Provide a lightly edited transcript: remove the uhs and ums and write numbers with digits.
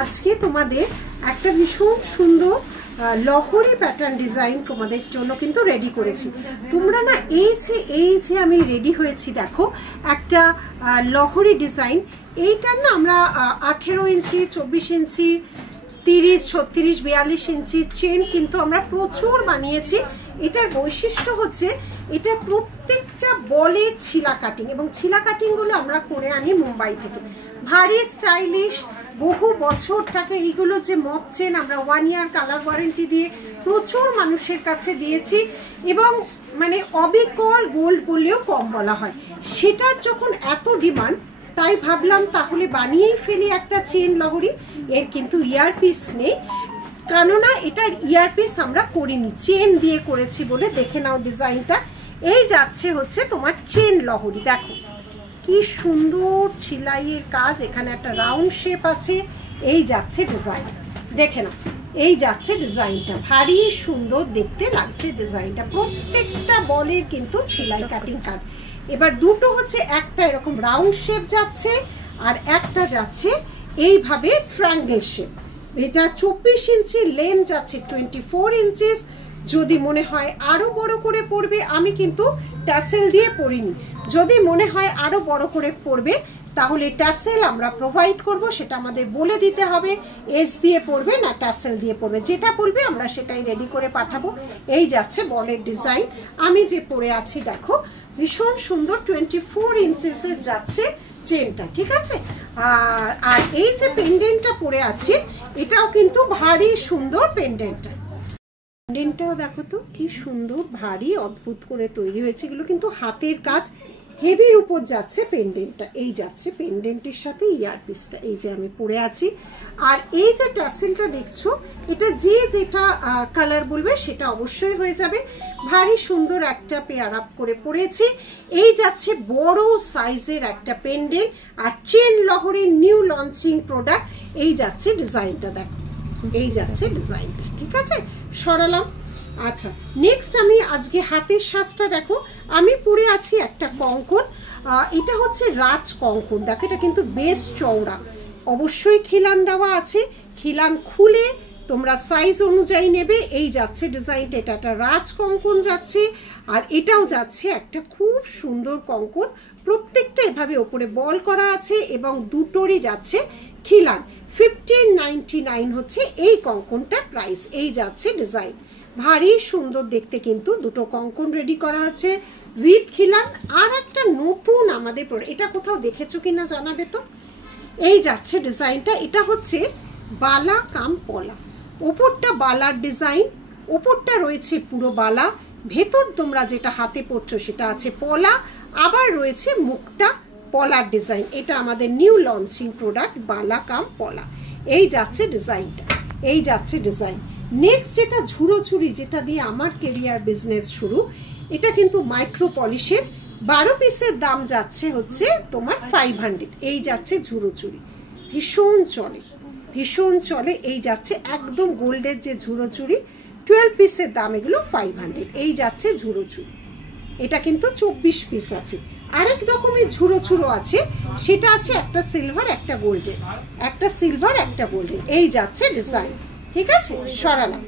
আজকে তোমাদের একটা ভীষণ সুন্দর লহরি প্যাটার্ন ডিজাইন তোমাদের জন্য কিন্তু রেডি করেছি। তোমরা না এই যে আমি রেডি হয়েছি, দেখো একটা লহরি ডিজাইন। এইটার না আমরা 18 ইঞ্চি, 24 ইঞ্চি, 30, 36, 42 ইঞ্চি চেন কিন্তু আমরা প্রচুর বানিয়েছি। এটার বৈশিষ্ট্য হচ্ছে এটা প্রত্যেকটা বলের ছিলা কাটিং, এবং ছিলা কাটিংগুলো আমরা করে আনি মুম্বাই থেকে। ভারী স্টাইলিশ, বহু বছর থাকে এইগুলো। যে মপ চেন আমরা 1 ইয়ার কালার ওয়ারেন্টি দিয়ে প্রচুর মানুষের কাছে দিয়েছি, এবং মানে অবিকল গোল্ড বললেও কম বলা হয়। সেটার যখন এত ডিমান্ড, তাই ভাবলাম তাহলে বানিয়েই ফেলি একটা চেন লহরি। এর কিন্তু ইয়ারপিস নেই, কেননা এটার ইয়ারপিস আমরা করিনি, চেন দিয়ে করেছি বলে। দেখে নাও ডিজাইনটা। এই যাচ্ছে হচ্ছে তোমার চেন লহরি। দেখো কি সুন্দর ছিলাইয়ের কাজ, এখানে একটা রাউন্ড শেপ আছে। এই যাচ্ছে ডিজাইন, দেখে নাও। এই যাচ্ছে ডিজাইনটা, ভারী সুন্দর দেখতে লাগছে ডিজাইনটা। প্রত্যেকটা বলের কিন্তু ছিলাই কাটিং কাজ। এবার দুটো হচ্ছে, একটা এরকম রাউন্ড শেপ যাচ্ছে আর একটা যাচ্ছে এইভাবে ট্রায়াঙ্গেল শেপ। এটা 24 ইঞ্চি, লেন্থ যাচ্ছে 24 ইঞ্চিস। যদি মনে হয় আরো বড় করে পড়বে, আমি কিন্তু ট্যাসেল দিয়ে পরিনি, যদি মনে হয় আরো বড় করে পড়বে তাহলে ট্যাসেল আমরা প্রোভাইড করব। সেটা আমাদের বলে দিতে হবে, এস দিয়ে পড়বে না ট্যাসেল দিয়ে পড়বে। যেটা বলবে আমরা সেটাই রেডি করে পাঠাবো। এই যাচ্ছে বলের ডিজাইন। আমি যে পরে আছি দেখো, ভীষণ সুন্দর 24 ইঞ্চিসের যাচ্ছে চেনটা, ঠিক আছে। আর এই যে পেন্ডেন্টটা পরে আছি, এটাও কিন্তু ভারী সুন্দর পেন্ডেন্টটা। পেন্ডেন্টটাও দেখো তো কি সুন্দর, ভারী অদ্ভুত করে তৈরি হয়েছে। এগুলো কিন্তু হাতের কাজ, হেভির উপর যাচ্ছে পেন্ডেন্টটা। এই যাচ্ছে পেন্ডেন্টের সাথে ইয়ারপিসটা, এই যে আমি পরে আছি। আর এই যে ট্যাসেলটা দেখছো, এটা যে যেটা কালার বলবে সেটা অবশ্যই হয়ে যাবে। ভারী সুন্দর একটা পেয়ার আপ করে পরেছি। এই যাচ্ছে বড় সাইজের একটা পেন্ডেন্ট, আর চেন লহরির নিউ লঞ্চিং প্রোডাক্ট। এই যাচ্ছে ডিজাইনটা, দেখো এই যাচ্ছে ডিজাইনটা, ঠিক আছে। সরালাম। আচ্ছা, নেক্সট আমি আজকে হাতের সাজটা দেখো, আমি পরে আছি একটা কঙ্কন। এটা হচ্ছে রাজ কঙ্কন। দেখো এটা কিন্তু বেশ চওড়া, অবশ্যই খিলান দেওয়া আছে। খিলান খুলে তোমরা সাইজ অনুযায়ী নেবে। এই যাচ্ছে ডিজাইনটা, এটা একটা রাজ কঙ্কন যাচ্ছে। আর এটাও যাচ্ছে একটা খুব সুন্দর কঙ্কন। প্রত্যেকটা এভাবে ওপরে বল করা আছে, এবং দুটোরই যাচ্ছে খিলান। 1599 হচ্ছে এই কঙ্কনটার প্রাইস। এই যাচ্ছে ডিজাইন, ভারী সুন্দর দেখতে কিন্তু দুটো কঙ্কন রেডি করা আছে উইথ খিলান। আর একটা নতুন আমাদের, এটা কোথাও দেখেছো কিনা জানাবে তো। এই যাচ্ছে ডিজাইনটা, এটা হচ্ছে বালা কাম পলা। ওপরটা বালার ডিজাইন, ওপরটা রয়েছে পুরো বালা, ভেতর তোমরা যেটা হাতে পড়ছো সেটা আছে পলা, আবার রয়েছে মুখটা পলার ডিজাইন। এটা আমাদের নিউ লঞ্চিং প্রোডাক্ট বালা কাম পলা। এই যাচ্ছে ডিজাইনটা, এই যাচ্ছে ডিজাইন। নেক্সট যেটা ঝুড়ো চুড়ি, যেটা দিয়ে আমার কেরিয়ার বিজনেস শুরু, এটা কিন্তু মাইক্রো পলিশের। 12 পিসের দাম যাচ্ছে হচ্ছে তোমার 500। এই যাচ্ছে ঝুড়ো চুড়ি, ভীষণ চলে, ভীষণ চলে। এই যাচ্ছে একদম গোল্ডের যে ঝুড়ো চুড়ি, 12 পিসের দাম এগুলো 500। এই যাচ্ছে ঝুড়ো চুড়ি, এটা কিন্তু 24 পিস আছে। আরেক রকমের ঝুড়ো ঝুড়ো আছে, সেটা আছে একটা সিলভার একটা গোল্ডের, একটা সিলভার একটা গোল্ডের। এই যাচ্ছে ডিজাইন, ঠিক আছে। সরালাম।